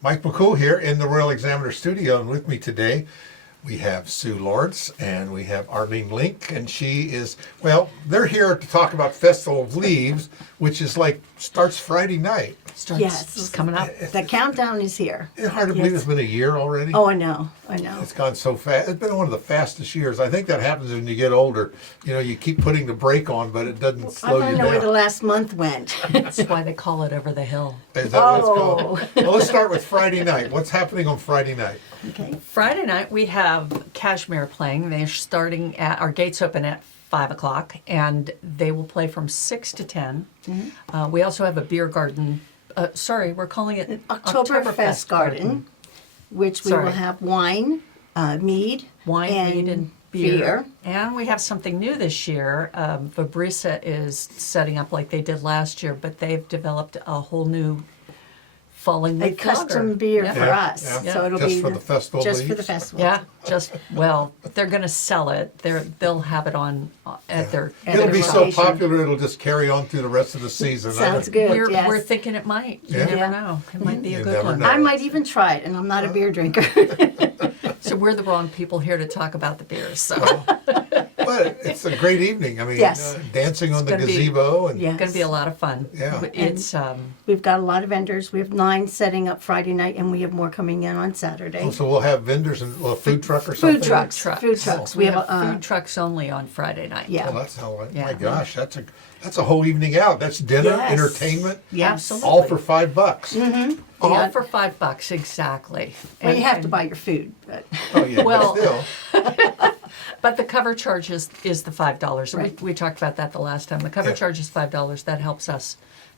Mike McCool here in the Royal Examiner studio, and with me today we have Sue Laurence and we have Arlene Link, and she is, well, they're here to talk about Festival of Leaves, which is starts Friday night. Yes, it's coming up. The countdown is here. It's hard to believe it's been a year already. Oh, I know. It's gone so fast. It's been one of the fastest years. I think that happens when you get older. You know, you keep putting the brake on, but it doesn't slow you down. I don't know where the last month went. That's why they call it over the hill. Is that what it's called? Well, let's start with Friday night. What's happening on Friday night? Okay. Friday night we have Cazhmiere playing. They're starting at, our gates open at 5 o'clock, and they will play from 6 to 10. Mm-hmm. We also have a beer garden. We're calling it Oktoberfest Garden, which we will have wine, mead, mead, and beer. And we have something new this year. Fabrica is setting up like they did last year, but they've developed a whole new falling leaf custom lager. beer for us. Yeah. So it'll just be for the festival. Just for the festival. Yeah, they're going to sell it. They'll have it on at their. It'll be so popular, it'll just carry on through the rest of the season. Sounds good. We're thinking it might. You never know. It might be a good one. I might even try it, and I'm not a beer drinker. So we're the wrong people here to talk about the beers. So. But it's a great evening. I mean, dancing on the gazebo. It's going to be a lot of fun. Yeah. It's we've got a lot of vendors. We have 9 setting up Friday night, and we have more coming in on Saturday. Oh, so we'll have vendors and a food truck or something? Food trucks. We have food trucks only on Friday night. Yeah. Oh, that's how. My gosh, that's a whole evening out. That's dinner, entertainment. Yeah, absolutely. All for $5. Mm-hmm. All for $5 exactly. Well, you have to buy your food, but Oh yeah. Well, but still. But the cover charge is the $5. Right. We talked about that the last time. The cover charge is $5. That helps us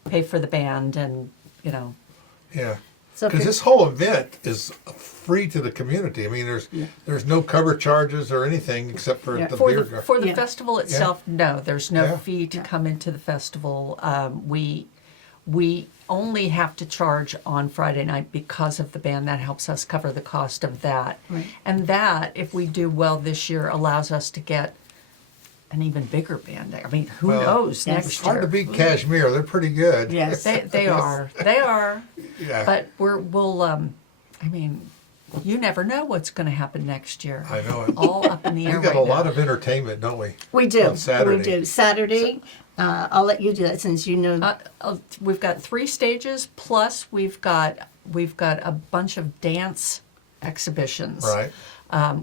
pay for the band, and Yeah. So Because this whole event is free to the community. I mean, there's no cover charges or anything except for the beer garden. For the festival itself, no, there's no fee to Yeah. come into the festival. We only have to charge on Friday night because of the band. That helps us cover the cost of that. Right. And that, if we do well this year, allows us to get an even bigger band. I mean, who knows next It's hard year? to beat Cazhmiere. They're pretty good. Yes. They are. They are. Yeah. But we'll I mean, you never know what's going to happen next year. I know it. All up in the air We got right a lot now. of entertainment, don't we? We do. On Saturday. We do. Saturday, I'll let you do that since you know. We've got 3 stages, plus we've got a bunch of dance exhibitions, Right.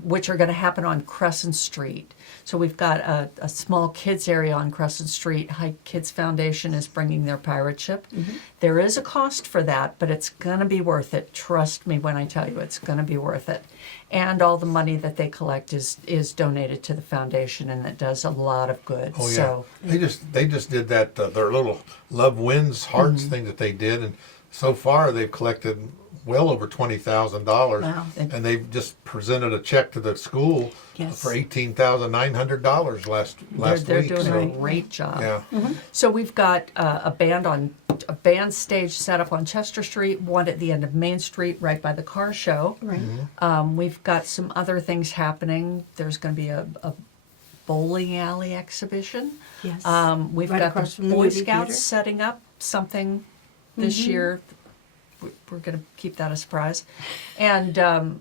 which are going to happen on Crescent Street. So we've got a small kids area on Crescent Street. High Kids Foundation is bringing their pirate ship. Mm-hmm. There is a cost for that, but it's going to be worth it. Trust me when I tell you, it's going to be worth it. And all the money that they collect is donated to the foundation, and it does a lot of good. Oh yeah. So, They just did that their little Love Wins Hearts thing that they did, and so far they've collected well over $20,000. Wow. And they've just presented a check to the school for $18,900 last they're week. doing So, a great job. yeah. So we've got a band stage set up on Chester Street, one at the end of Main Street, right by the car show. Right. We've got some other things happening. There's going to be a bowling alley exhibition. Yes. We've Right got across the from the Boy movie Scouts theater. setting up something this year. We're going to keep that a surprise. And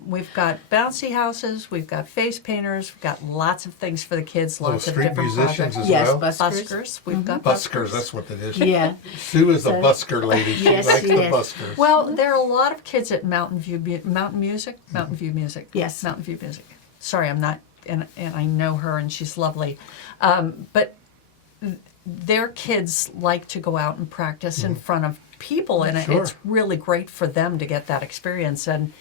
we've got bouncy houses, we've got face painters, we've got lots of things for the kids, Little lots of street different musicians projects. as Yes, well. buskers. Buskers. We've got Buskers, that's what it is. Yeah. Sue is a So- busker lady. She Yes, likes the yes. buskers. Well, there are a lot of kids at Mountain View Music. Yes. Mountain View Music. Sorry, I'm not, and I know her, and she's lovely. But their kids like to go out and practice in front of people, and Sure. it's really great for them to get that experience. And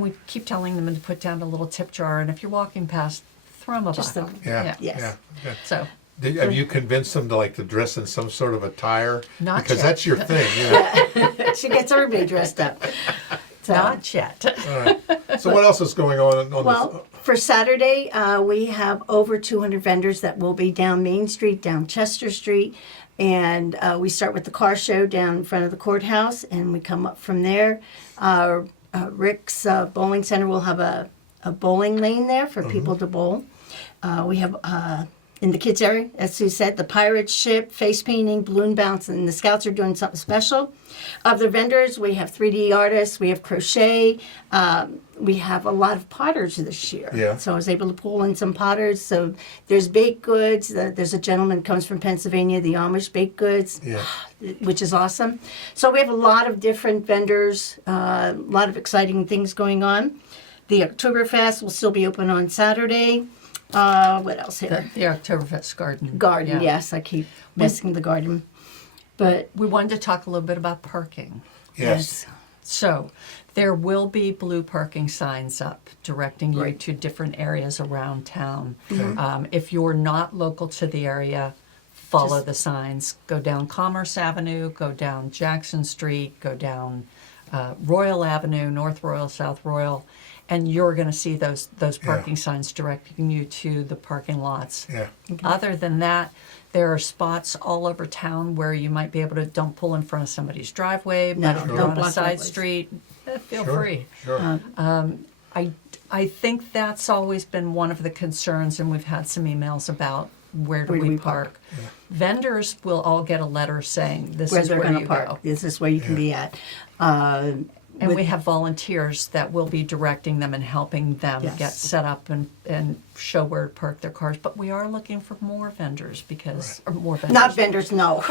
we keep telling them to put down a little tip jar, and if you're walking past, throw them a Just buck. them. Yeah. Yes. Yeah. So. Have you convinced them to dress in some sort of attire? Not because yet. that's your thing. You know? She gets everybody dressed up. So, Not yet. All right. So what else is going on well, for Saturday, we have over 200 vendors that will be down Main Street, down Chester Street. And we start with the car show down in front of the courthouse, and we come up from there. Rick's Bowling Center will have a bowling lane there for people to bowl. We have in the kids area, as Sue said, the pirate ship, face painting, balloon bounce, and the scouts are doing something special. Of the vendors, we have 3D artists, we have crochet, we have a lot of potters this year. Yeah. So I was able to pull in some potters. So there's baked goods. There's a gentleman who comes from Pennsylvania, the Amish baked goods, Yeah. which is awesome. So we have a lot of different vendors, a lot of exciting things going on. The Oktoberfest will still be open on Saturday. What else here? The Oktoberfest Garden. Garden, Yeah. yes. I keep missing the garden. But We wanted to talk a little bit about parking. Yes. So there will be blue parking signs up directing you Right. to different areas around town. Mm-hmm. If you're not local to the area, follow Just- the signs. Go down Commerce Avenue, go down Jackson Street, go down Royal Avenue, North Royal, South Royal, and you're going to see those parking signs directing you to the parking lots. Yeah. Other than that, there are spots all over town where you might be able to don't pull in front of somebody's driveway, No, but if don't you're on a block side driveways. street, feel Sure. free. Sure. I think that's always been one of the concerns, and we've had some emails about where do Where do we we park. park? Vendors will all get a letter saying this where is they're where going to you park. go. This is where you can be at. And With- we have volunteers that will be directing them and helping them Yes. get set up and show where to park their cars. But we are looking for more vendors because, or more vendors. Not vendors, no.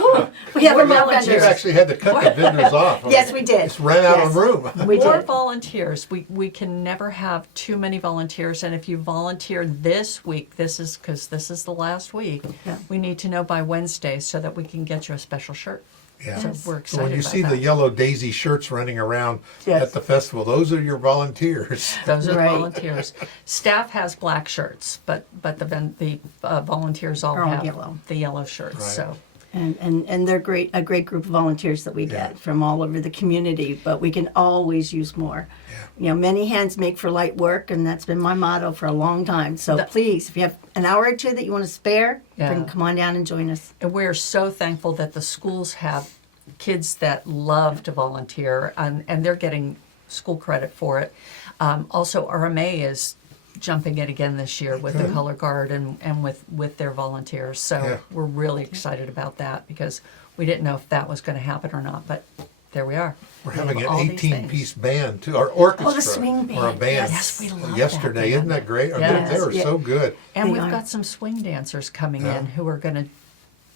We have a lot of volunteers. You vendors. actually had to cut the vendors off. Yes, we did. Just ran out Yes. of room. We More did. volunteers. We can never have too many volunteers. And if you volunteer this week, this is because this is the last week, Yeah. we need to know by Wednesday so that we can get you a special shirt. Yeah. So we're So excited when you about see that. the yellow daisy shirts running around Yes. at the festival, those are your volunteers. Those are Right. volunteers. Staff has black shirts, but the volunteers all Are all have yellow. the yellow shirts. Right. So And they're great, a great group of volunteers that we Yeah. get from all over the community, but we can always use more. You know, many hands make for light work, and that's been my motto for a long time. So That- please, if you have an hour or two that you want to spare, Yeah. come on down and join us. and we're so thankful that the schools have kids that love to volunteer, and they're getting school credit for it. Also, RMA is jumping it again this year with the color guard and with their volunteers. So Yeah. we're really excited about that because we didn't know if that was going to happen or not, but there we are. We're We have having an all these 18-piece things. band too, or orchestra, swing or a band. band. Yes, we love that Yesterday, band. isn't that great? I mean, Yes. they were Yeah. so good. And They we've are. got some swing dancers coming Yeah. in who are going to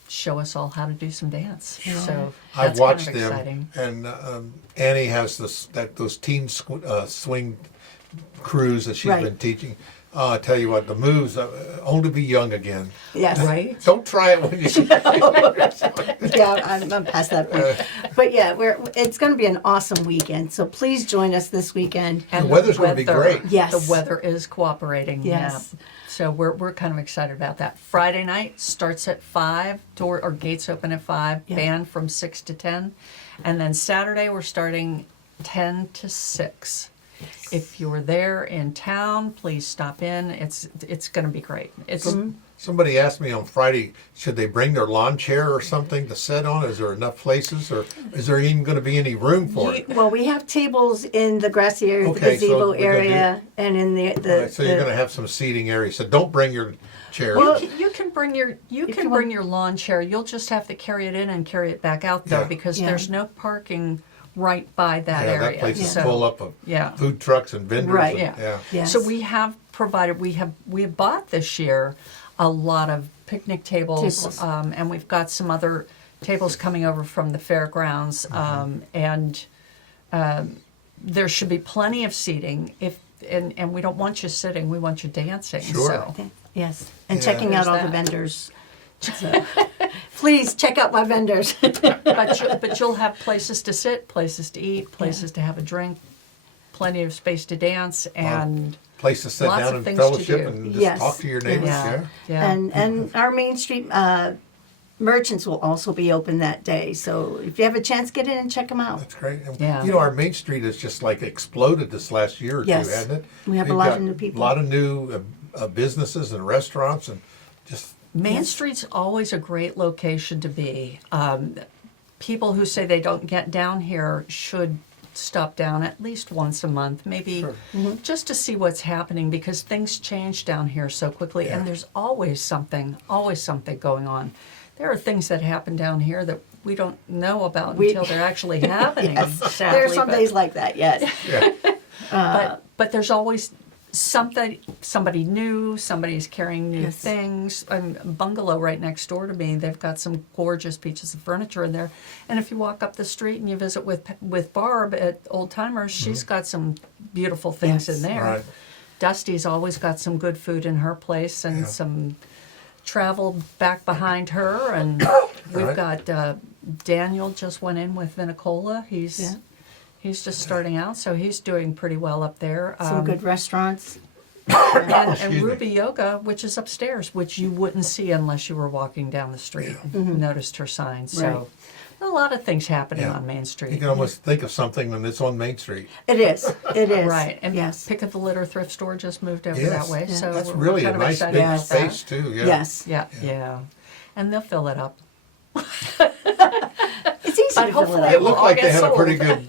show us all how to do some dance. So I've that's watched kind of them, exciting. and Annie has those teen swing crews that she's Right. been teaching. I tell you what, the moves, only to be young again. Yes. Right? Don't try it when you. Yeah, I'm past that point. But yeah, it's going to be an awesome weekend. So please join us this weekend. And The weather's gonna be great. Yes. The weather is cooperating. Yes. Yeah. So we're kind of excited about that. Friday night starts at 5, or gates open at 5, Yeah. band from 6 to 10. And then Saturday we're starting 10 to 6. If you're there in town, please stop in. It's going to be great. It's Somebody asked me on Friday, should they bring their lawn chair or something to sit on? Is there enough places, or is there even going to be any room for it? Well, we have tables in the grassy area, the Okay, so gazebo we can do- area, and in the All right, so you're going to have some seating area. So don't bring your chair. Well, you can bring your you bring want- your lawn chair. You'll just have to carry it in and carry it back out though Yeah. because Yeah. there's no parking right by that yeah, area. that place is So- full up of Yeah. food trucks and vendors. Right. and- Yeah. yeah. Yes. So we have provided, we have bought this year a lot of picnic tables, Tables. and we've got some other tables coming over from the fairgrounds, and there should be plenty of seating. And we don't want you sitting, we want you dancing. Sure. So. Okay. Yes, and Yeah. checking out There's all that. the vendors. So, please check out my vendors. But you'll have places to sit, places to eat, places to have a drink, plenty of space to dance, and Place to sit Lots down of and things to fellowship do. and just Yes. talk to your neighbors. yeah, Yeah. yeah. And our Main Street merchants will also be open that day. So if you have a chance, get in and check them out. That's great. And, Yeah. You know, our Main Street has just like exploded this last year or Yes. two, hasn't it? We have a We've lot got of new people. A lot of new businesses and restaurants and just Main Street's always a great location to be. People who say they don't get down here should stop down at least once a month, maybe just to see what's happening, because things change down here so quickly, Yeah. and there's always something going on. There are things that happen down here that we don't know about until they're actually happening. Yes. Sadly, There are some days like that, yes. Yeah. but there's always somebody new, somebody's carrying new Yes. things. Bungalow right next door to me, they've got some gorgeous pieces of furniture in there. And if you walk up the street and you visit with Barb at Old Timers, she's got some beautiful things Yes. in there. Right. Dusty's always got some good food in her place, and some travel back behind her. And we've Right. got Daniel just went in with Vinicola. Yeah. He's just starting out, so he's doing pretty well up there. Some good restaurants. And Excuse me. Ruby Yoga, which is upstairs, which you wouldn't see unless you were walking down the street. Noticed her sign. So a lot of things happening Yeah. on Main Street. You can almost think of something when it's on Main Street. It is. It is. Right, and yes. Pick of the Litter thrift store just moved over Yes. that way. Yeah. So That's we're really a kind of nice excited big about that. space too. Yeah. Yes. Yeah, and they'll fill it up. It's easy But to fill hopefully it It up. will looked all like they get had a pretty sold.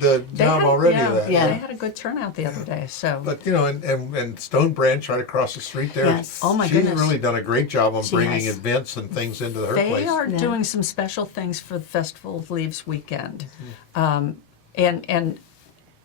good They job had- already. yeah, Of that. Yeah. They had a good turnout the other day. So But and Stone Branch right across the street there. Yes. Oh, my she's goodness. really done a great job on She bringing has. events and things into her they place. are Yeah. doing some special things for the Festival of Leaves weekend. Mm-hmm. And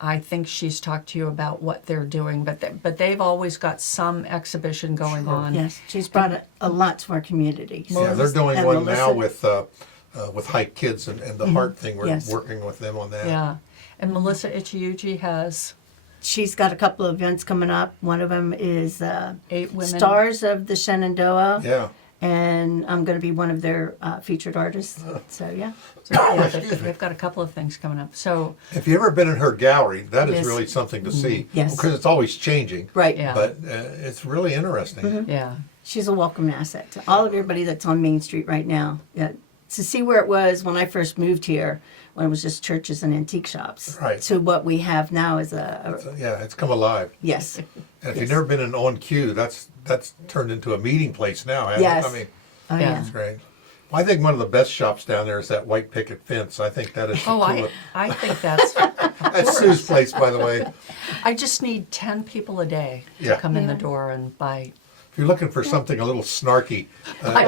I think she's talked to you about what they're doing, but they've always got some exhibition going on. Yes. She's brought a lot to our community. Yeah, they're doing And one Melissa- now with Hike Kids and the Heart thing. We're Yes. working with them on that. Yeah. And Melissa Ichiuji has She's got a couple of events coming up. One of them is 8 women. Stars of the Shenandoah. Yeah. And I'm going to be one of their featured artists. So, yeah. So, yeah, they've got a couple of things coming up. So If you've ever been in her gallery, that is Yes. really something to see. Yes. Because it's always changing. Right. Yeah. But it's really interesting. yeah. She's a welcome asset to all of everybody that's on Main Street right now. Yeah. To see where it was when I first moved here, when it was just churches and antique shops, Right. to what we have now is Yeah, it's come alive. yes. And if Yes. you've never been in On Cue, that's turned into a meeting place now. Hasn't Yes. it? I mean, Oh, Yeah. yeah. it's great. Well, I think one of the best shops down there is that white picket fence. I think that is the Oh, coolest. I think that's. That's Sue's place, by the way. I just need 10 people a day Yeah. to come in the Yeah. door and buy If you're looking for something a little snarky, buy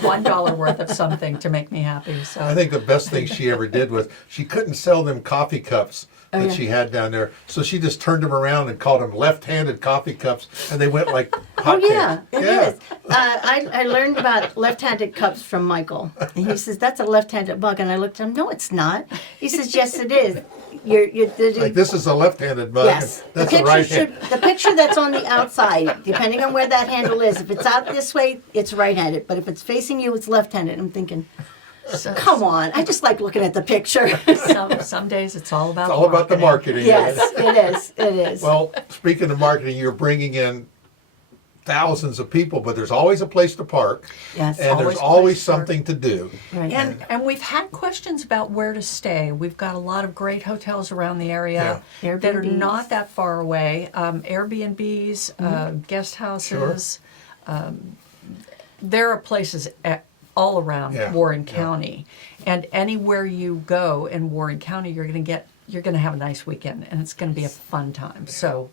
$1 worth of something to make me happy. So I think the best thing she ever did was she couldn't sell them coffee cups that yeah. she had down there. So she just turned them around and called them left-handed coffee cups, and they went like Oh hotcakes. yeah, it is. I learned about left-handed cups from Michael, and he says that's a left-handed mug, and I looked at him. No, it's not. He says yes, it is. Like this is a left-handed mug. Yes, and that's a right-handed. the picture that's on the outside, depending on where that handle is. If it's out this way, it's right-handed, but if it's facing you, it's left-handed. I'm thinking, so- come on. I just like looking at the picture. some days it's all about It's all about the marketing. Yes, it is. It is. Well, speaking of marketing, you're bringing in thousands of people, but there's always a place to park, Yes. and Always there's a always place to park. something to do. Right. And we've had questions about where to stay. We've got a lot of great hotels around the area Yeah. that are Airbnbs. not that far away. Airbnbs, guest houses. There are places all around Yeah. Warren Yeah. County, and anywhere you go in Warren County, you're going to have a nice weekend, and it's going to be a fun time. So.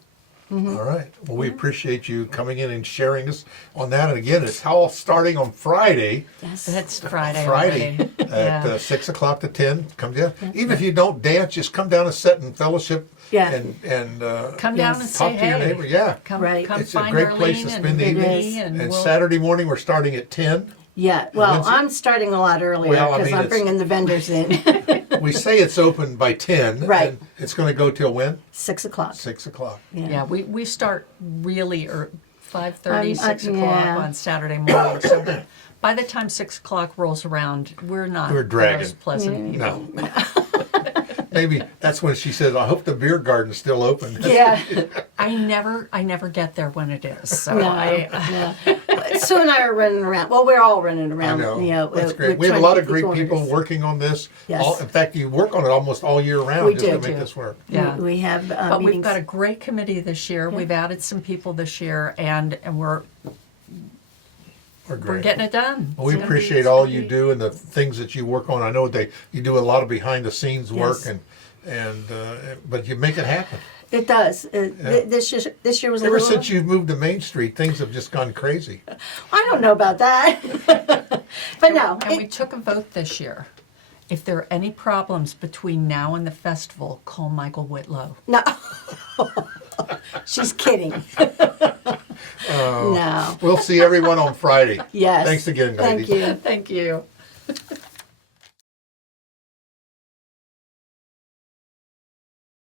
All right. Well, we appreciate you coming in and sharing us on that. And again, it's all starting on Friday. yes. It's Friday. Friday already. at Yeah. 6 o'clock to 10. Come down. Even if you don't dance, just come down and sit in fellowship Yeah. and Come down and Yes. say talk to your hey. neighbor. Yeah. Come, Right. come It's a find great Arlene place to spend the and evening. me, and And we'll, Saturday morning, we're starting at 10. Yeah. Well, When's it- I'm starting a lot earlier Well, I because mean, I'm it's- bringing the vendors in. We say it's open by 10. Right. And it's going to go till when? 6 o'clock. 6 o'clock. yeah, we start really 5:30, 6 o'clock yeah. on Saturday morning. So by the time 6 o'clock rolls around, we're not We're dragging. those pleasant people. No. Maybe that's when she says, I hope the beer garden's still open. Yeah. I never get there when it is. So No, I no. Sue and I are running around. Well, we're all running I around. know. You know, That's we're great. We have a trying lot to of get these great people orders. working on this. Yes. In fact, you work on it almost all year round We just do. to make do. this work. yeah. We have But we've meetings. got a great committee this year. We've added some people this year, and we're We're we're great. getting it done. Well, we It's gonna be- appreciate it's all gonna you be- do and the things that you work on. I know you do a lot of behind the scenes work, Yes. and but you make it happen. It does. This year was a Ever little. since you've moved to Main Street, things have just gone crazy. I don't know about that, but no. And we took a vote this year. If there are any problems between now and the festival, call Michael Whitlow. No. She's kidding. No. We'll see everyone on Friday. Yes. Thanks again, ladies. Thank you. Thank you.